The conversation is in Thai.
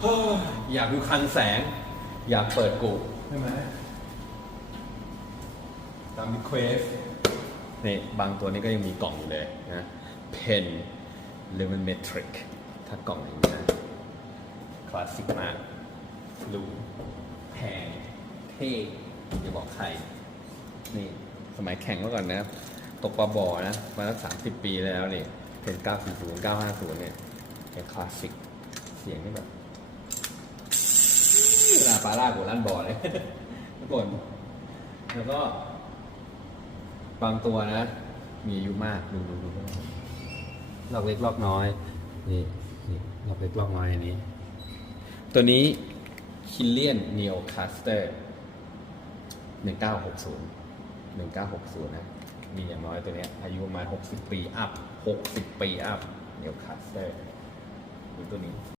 เฮ้ยอยากดูคลังแสง อยากเปิดกูใช่ไหมตามรีเควสนี่บางตัวนี้ก็ยังมีกล่องอยู่เลยนะเพนเลมอนเมทริกถ้ากล่องอย่างนี้นะคลาสสิกมากหรูแพงเท่อย่าบอกใคร นี่ สมัยแข่งเมื่อก่อนนะ ตกปลาบ่อนะ มาแล้วสามสิบปีแล้วนี่เป็นเก้าสี่ศูนย์เก้าห้าศูนย์เนี่ยเป็นคลาสสิก เสียงที่แบบ ปลาล่ากหัวลั่นบ่อเลยทุกคน แล้วก็บางตัวนะ มีอายุมากดูดูดูลอกเล็กลอกน้อย นี่นี่ลอกเล็กลอกน้อยอันนี้ ตัวนี้คิลเลียนเน o คาสเตอร์หนึ่งเก้าหกศูนย์หนึ่งเก้าหกศูนย์นะมีอย่างน้อยตัวเนี้ยอายุประมาณหกสิบปีอัพหกสิบปีอัพเน o คาสเตอร์ดูตัวนี้